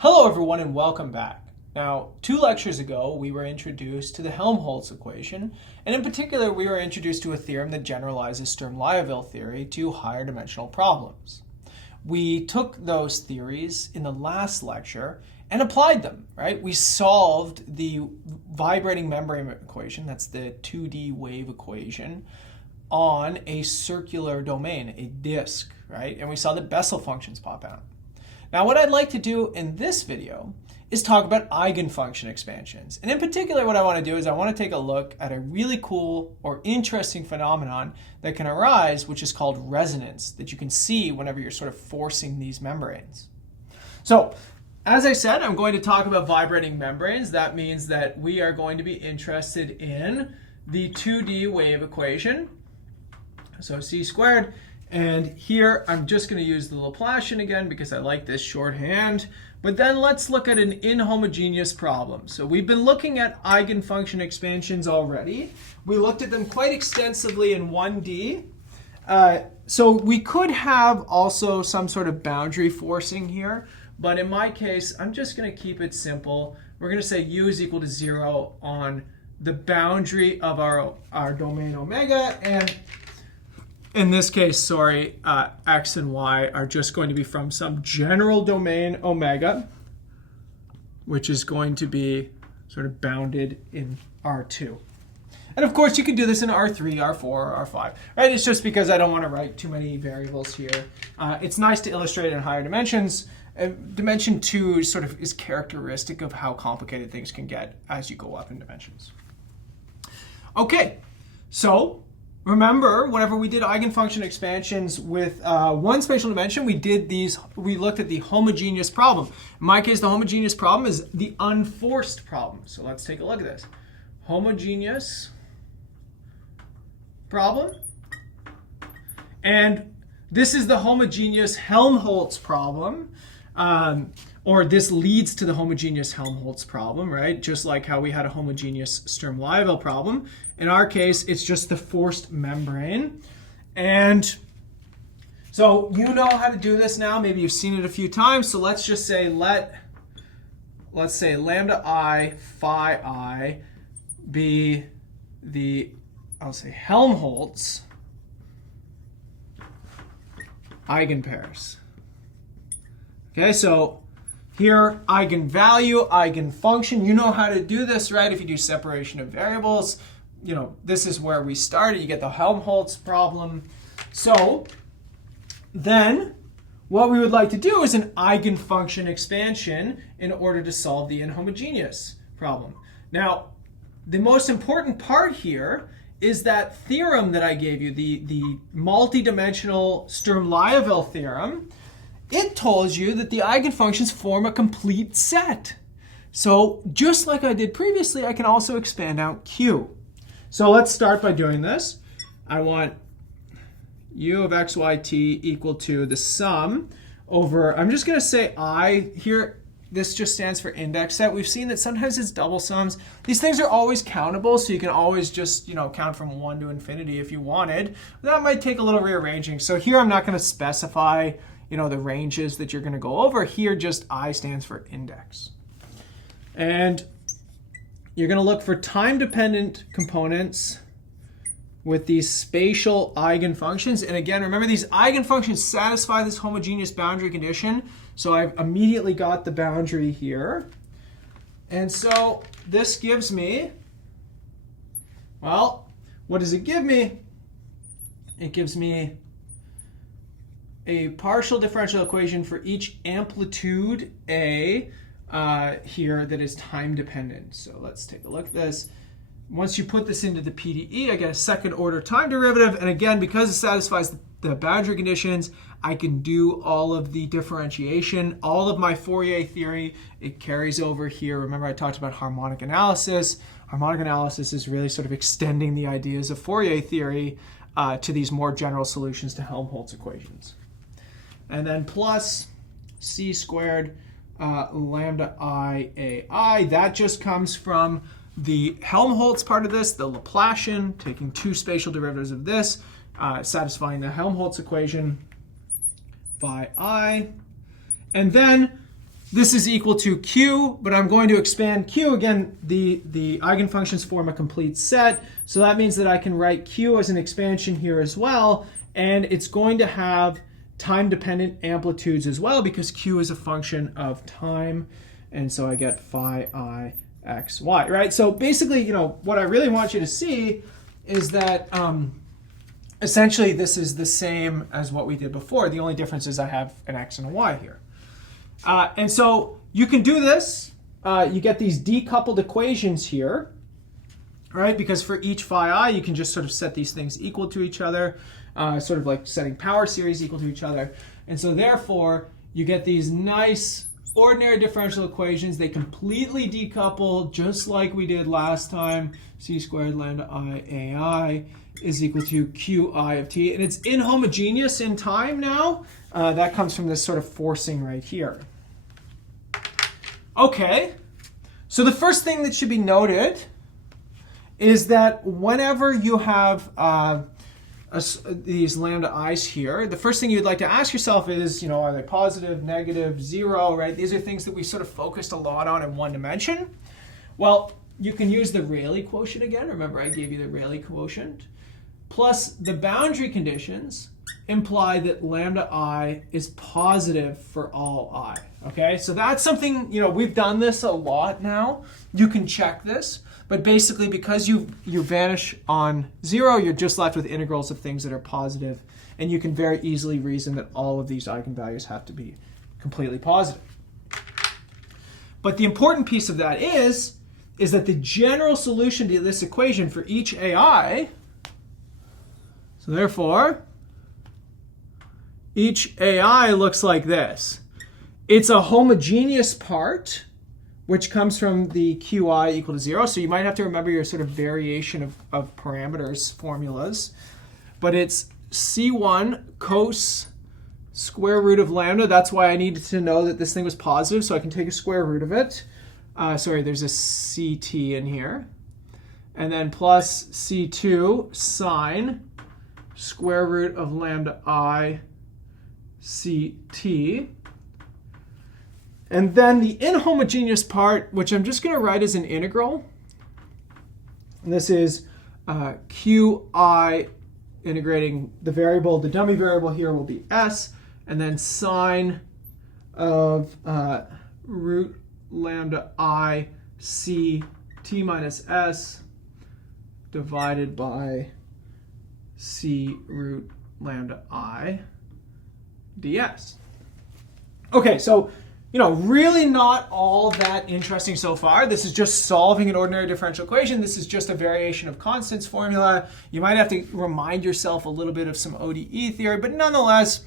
Hello everyone and welcome back. Now, 2 lectures ago we were introduced to the Helmholtz equation, and in particular we were introduced to a theorem that generalizes Sturm-Liouville theory to higher dimensional problems. We took those theories in the last lecture and applied them, right? We solved the vibrating membrane equation, that's the 2D wave equation, on a circular domain, a disk, right? And we saw the Bessel functions pop out. Now, what I'd like to do in this video is talk about eigenfunction expansions. And in particular, what I want to do is I want to take a look at a really cool or interesting phenomenon that can arise, which is called resonance, that you can see whenever you're sort of forcing these membranes. So, as I said, I'm going to talk about vibrating membranes. That means that we are going to be interested in the 2D wave equation. So c squared. And here I'm just going to use the Laplacian again because I like this shorthand. But then let's look at an inhomogeneous problem. So we've been looking at eigenfunction expansions already. We looked at them quite extensively in 1D. So we could have also some sort of boundary forcing here. But in my case, I'm just going to keep it simple. We're going to say u is equal to 0 on the boundary of our domain omega. And in this case, x and y are just going to be from some general domain omega, which is going to be sort of bounded in R2. And of course, you can do this in R3, R4, R5, right? It's just because I don't want to write too many variables here. It's nice to illustrate in higher dimensions. Dimension 2 sort of is characteristic of how complicated things can get as you go up in dimensions. Okay, so remember, whenever we did eigenfunction expansions with one spatial dimension, we looked at the homogeneous problem. In my case, the homogeneous problem is the unforced problem. So let's take a look at this. Homogeneous problem. And this is the homogeneous Helmholtz problem. Or this leads to the homogeneous Helmholtz problem, right? Just like how we had a homogeneous Sturm-Liouville problem. In our case, it's just the forced membrane. And so you know how to do this now. Maybe you've seen it a few times. So let's just say, let's say lambda I, phi I be the, I'll say Helmholtz eigenpairs. Okay, so here, eigenvalue, eigenfunction. You know how to do this, right? If you do separation of variables, you know, this is where we started. You get the Helmholtz problem. So then what we would like to do is an eigenfunction expansion in order to solve the inhomogeneous problem. Now, the most important part here is that theorem that I gave you, the multidimensional Sturm-Liouville theorem. It told you that the eigenfunctions form a complete set. So just like I did previously, I can also expand out Q. So let's start by doing this. I want u of x, y, t equal to the sum over, I'm just going to say I here. This just stands for index set. We've seen that sometimes it's double sums. These things are always countable, so you can always just, count from 1 to infinity if you wanted. That might take a little rearranging. So here I'm not going to specify the ranges that you're going to go over. Here, just I stands for index. And you're going to look for time-dependent components with these spatial eigenfunctions. And again, remember, these eigenfunctions satisfy this homogeneous boundary condition. So I've immediately got the boundary here. And so this gives me, well, what does it give me? It gives me a partial differential equation for each amplitude A here that is time dependent. So let's take a look at this. Once you put this into the PDE, I get a second order time derivative. And again, because it satisfies the boundary conditions, I can do all of the differentiation. All of my Fourier theory, it carries over here. Remember, I talked about harmonic analysis. Harmonic analysis is really sort of extending the ideas of Fourier theory to these more general solutions to Helmholtz equations. And then plus c squared lambda I AI. That just comes from the Helmholtz part of this, the Laplacian, taking 2 spatial derivatives of this, satisfying the Helmholtz equation, phi I. And then this is equal to Q, but I'm going to expand Q. Again, the eigenfunctions form a complete set, so that means that I can write Q as an expansion here as well, and it's going to have time-dependent amplitudes as well because Q is a function of time, and so I get phi I x y, right? So basically, you know, what I really want you to see is that essentially this is the same as what we did before. The only difference is I have an x and a y here. And so you can do this. You get these decoupled equations here, right? Because for each phi I, you can just sort of set these things equal to each other, sort of like setting power series equal to each other. And so therefore, you get these nice ordinary differential equations. They completely decouple just like we did last time. C squared lambda I AI is equal to Qi of t. And it's inhomogeneous in time now. That comes from this sort of forcing right here. Okay, so the first thing that should be noted is that whenever you have these lambda i's here, the first thing you'd like to ask yourself is, you know, are they positive, negative, zero, right? These are things that we sort of focused a lot on in one dimension. Well, you can use the Rayleigh quotient again. Remember, I gave you the Rayleigh quotient. Plus, the boundary conditions imply that lambda I is positive for all I. Okay, so that's something, you know, we've done this a lot now. You can check this, but basically because you vanish on zero, you're just left with integrals of things that are positive, and you can very easily reason that all of these eigenvalues have to be completely positive. But the important piece of that is that the general solution to this equation for each AI, so therefore, each AI looks like this. It's a homogeneous part, which comes from the Qi equal to 0. So you might have to remember your sort of variation of parameters formulas. But it's C1 cos square root of lambda. That's why I needed to know that this thing was positive, so I can take a square root of it. Sorry, there's a CT in here. And then plus C2 sine square root of lambda I CT. And then the inhomogeneous part, which I'm just going to write as an integral. And this is Qi integrating the variable. The dummy variable here will be s, and then sine of root lambda I c t minus s divided by c root lambda I ds. Okay, so you know, really not all that interesting so far. This is just solving an ordinary differential equation. This is just a variation of constants formula. You might have to remind yourself a little bit of some ODE theory, but nonetheless,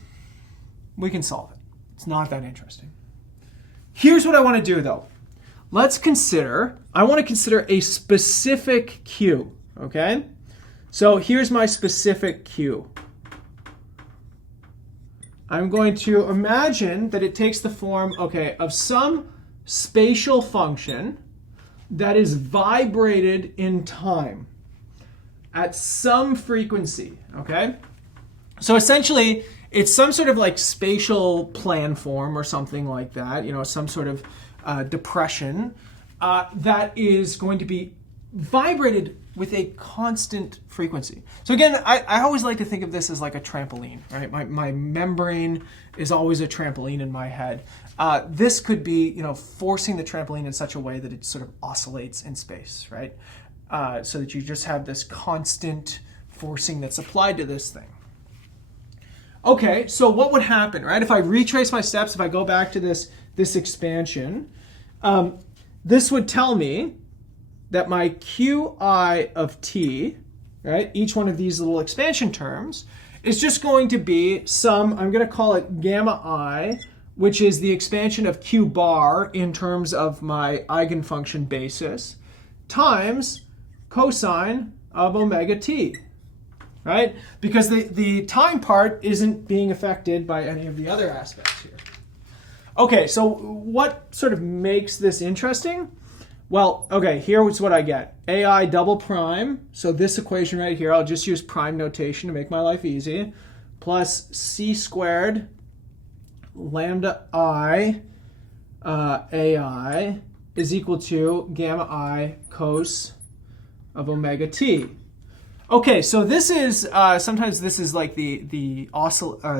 we can solve it. It's not that interesting. Here's what I want to do, though. I want to consider a specific Q, okay? So here's my specific Q. I'm going to imagine that it takes the form, okay, of some spatial function that is vibrated in time at some frequency, okay? So essentially, it's some sort of like spatial plan form or something like that, you know, some sort of depression that is going to be vibrated with a constant frequency. So again, I always like to think of this as like a trampoline, right? My membrane is always a trampoline in my head. This could be, you know, forcing the trampoline in such a way that it sort of oscillates in space, right? So that you just have this constant forcing that's applied to this thing. Okay, so what would happen, right? If I retrace my steps, if I go back to this expansion, this would tell me that my Qi of t, right, each one of these little expansion terms, is just going to be some, I'm going to call it gamma I, which is the expansion of Q bar in terms of my eigenfunction basis, times cosine of omega t, right? Because the time part isn't being affected by any of the other aspects here. Okay, so what sort of makes this interesting? Well, okay, here's what I get. AI double prime, so this equation right here, I'll just use prime notation to make my life easy, plus c squared lambda I AI is equal to gamma I cos of omega t. Okay, so this is, sometimes this is like the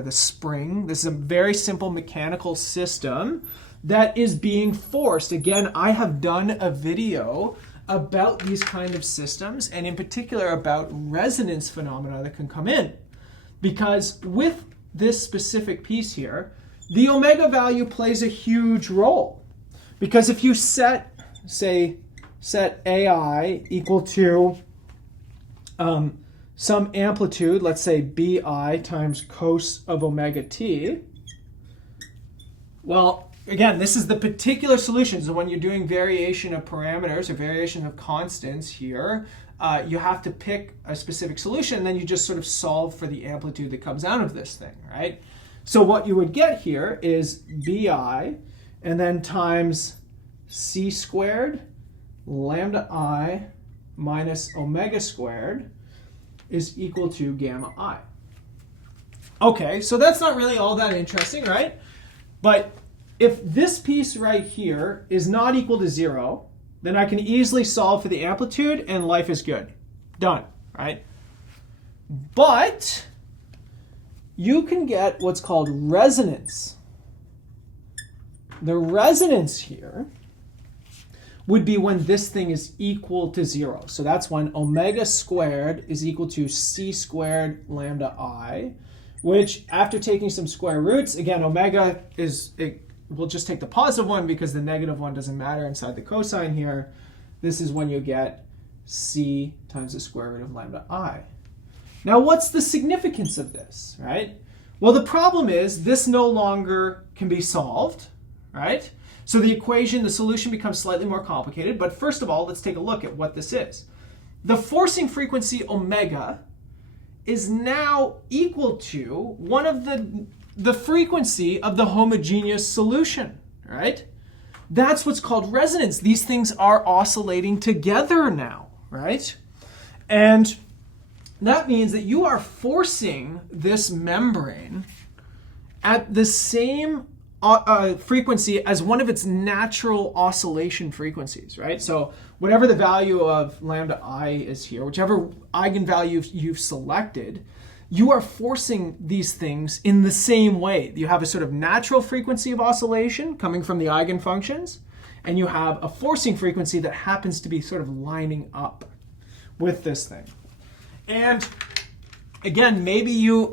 spring. This is a very simple mechanical system that is being forced. Again, I have done a video about these kind of systems, and in particular about resonance phenomena that can come in. Because with this specific piece here, the omega value plays a huge role. Because if you set AI equal to some amplitude, let's say bi times cos of omega t, well, again, this is the particular solution. So when you're doing variation of parameters or variation of constants here, you have to pick a specific solution, and then you just sort of solve for the amplitude that comes out of this thing, right? So what you would get here is bi, and then times c squared lambda I minus omega squared is equal to gamma I. Okay, so that's not really all that interesting, right? But if this piece right here is not equal to 0, then I can easily solve for the amplitude and life is good. Done, right? But you can get what's called resonance. The resonance here would be when this thing is equal to 0. So that's when omega squared is equal to c squared lambda I, which after taking some square roots, again, omega is, we'll just take the positive one because the negative one doesn't matter inside the cosine here. This is when you get c times the square root of lambda I. Now, what's the significance of this, right? Well, the problem is this no longer can be solved, right? So the equation, the solution becomes slightly more complicated. But first of all, let's take a look at what this is. The forcing frequency omega is now equal to one of the frequency of the homogeneous solution, right? That's what's called resonance. These things are oscillating together now, right? And that means that you are forcing this membrane at the same frequency as one of its natural oscillation frequencies, right? So whatever the value of lambda I is here, whichever eigenvalue you've selected, you are forcing these things in the same way. You have a sort of natural frequency of oscillation coming from the eigenfunctions, and you have a forcing frequency that happens to be sort of lining up with this thing. And again,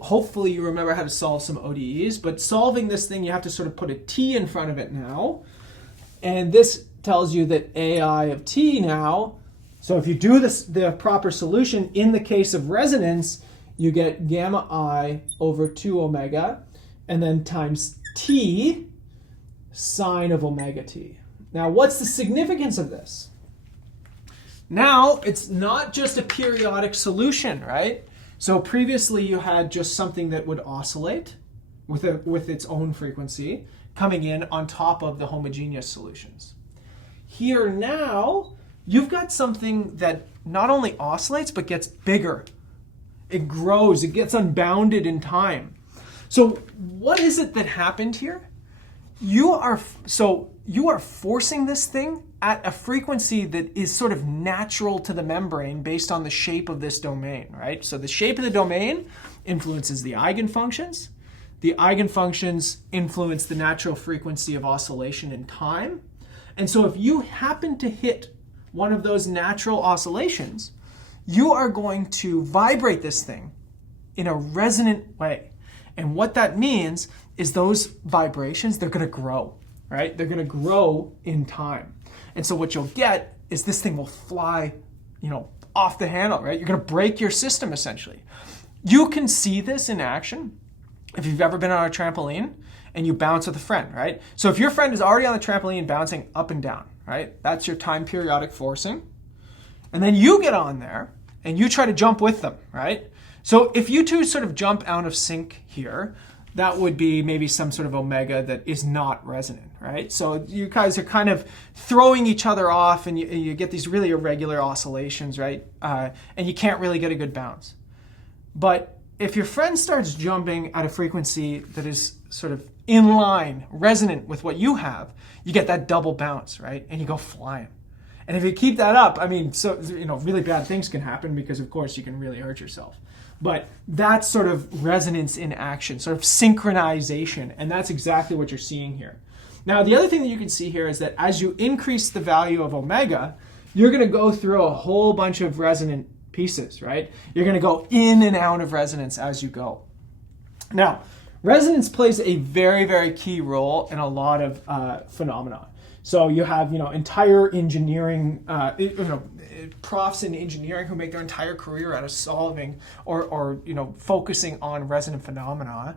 hopefully you remember how to solve some ODEs, but solving this thing, you have to sort of put a t in front of it now. And this tells you that AI of t now, so if you do this, the proper solution, in the case of resonance, you get gamma I over 2 omega, and then times t sine of omega t. Now, what's the significance of this? Now, it's not just a periodic solution, right? So previously you had just something that would oscillate with its own frequency coming in on top of the homogeneous solutions. Here now, you've got something that not only oscillates, but gets bigger. It grows, it gets unbounded in time. So what is it that happened here? You are forcing this thing at a frequency that is sort of natural to the membrane based on the shape of this domain, right? So the shape of the domain influences the eigenfunctions. The eigenfunctions influence the natural frequency of oscillation in time. And so if you happen to hit one of those natural oscillations, you are going to vibrate this thing in a resonant way. And what that means is those vibrations, they're going to grow, right? They're going to grow in time. And so what you'll get is this thing will fly, off the handle, right? You're going to break your system, essentially. You can see this in action if you've ever been on a trampoline and you bounce with a friend, right? So if your friend is already on the trampoline bouncing up and down, right? That's your time periodic forcing. And then you get on there and you try to jump with them, right? So if you two sort of jump out of sync here, that would be maybe some sort of omega that is not resonant, right? So you guys are kind of throwing each other off and you get these really irregular oscillations, right? And you can't really get a good bounce. But if your friend starts jumping at a frequency that is sort of in line, resonant with what you have, you get that double bounce, right? And you go flying. And if you keep that up, I mean, so, really bad things can happen because, of course, you can really hurt yourself. But that's sort of resonance in action, sort of synchronization. And that's exactly what you're seeing here. Now, the other thing that you can see here is that as you increase the value of omega, you're going to go through a whole bunch of resonant pieces, right? You're going to go in and out of resonance as you go. Now, resonance plays a very, very key role in a lot of phenomena. So you have, entire engineering, profs in engineering who make their entire career out of solving or focusing on resonant phenomena.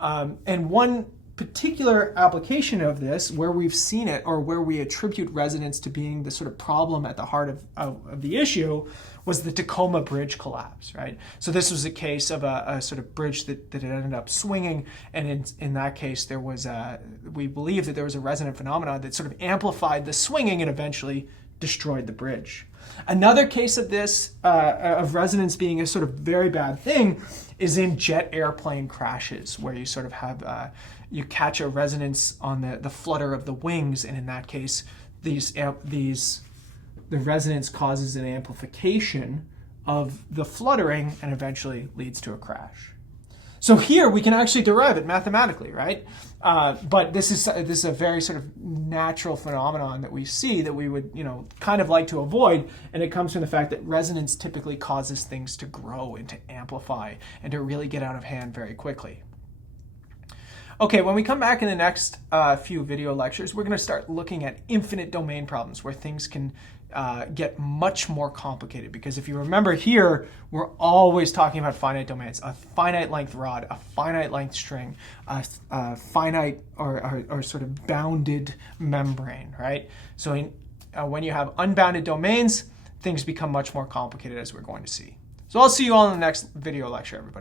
And one particular application of this where we've seen it, or where we attribute resonance to being the sort of problem at the heart of the issue, was the Tacoma Bridge collapse, right? So this was a case of a sort of bridge that had ended up swinging, and in that case there was we believe that there was a resonant phenomenon that sort of amplified the swinging and eventually destroyed the bridge. Another case of this, of resonance being a sort of very bad thing, is in jet airplane crashes, where you sort of have, you catch a resonance on the flutter of the wings, and in that case, the resonance causes an amplification of the fluttering and eventually leads to a crash. So here we can actually derive it mathematically, right? But this is a very sort of natural phenomenon that we see that we would, kind of like to avoid, and it comes from the fact that resonance typically causes things to grow and to amplify and to really get out of hand very quickly. Okay, when we come back in the next few video lectures, we're going to start looking at infinite domain problems where things can get much more complicated. Because if you remember here, we're always talking about finite domains: a finite length rod, a finite length string, a finite or sort of bounded membrane, right? So when you have unbounded domains, things become much more complicated, as we're going to see. So I'll see you all in the next video lecture, everybody.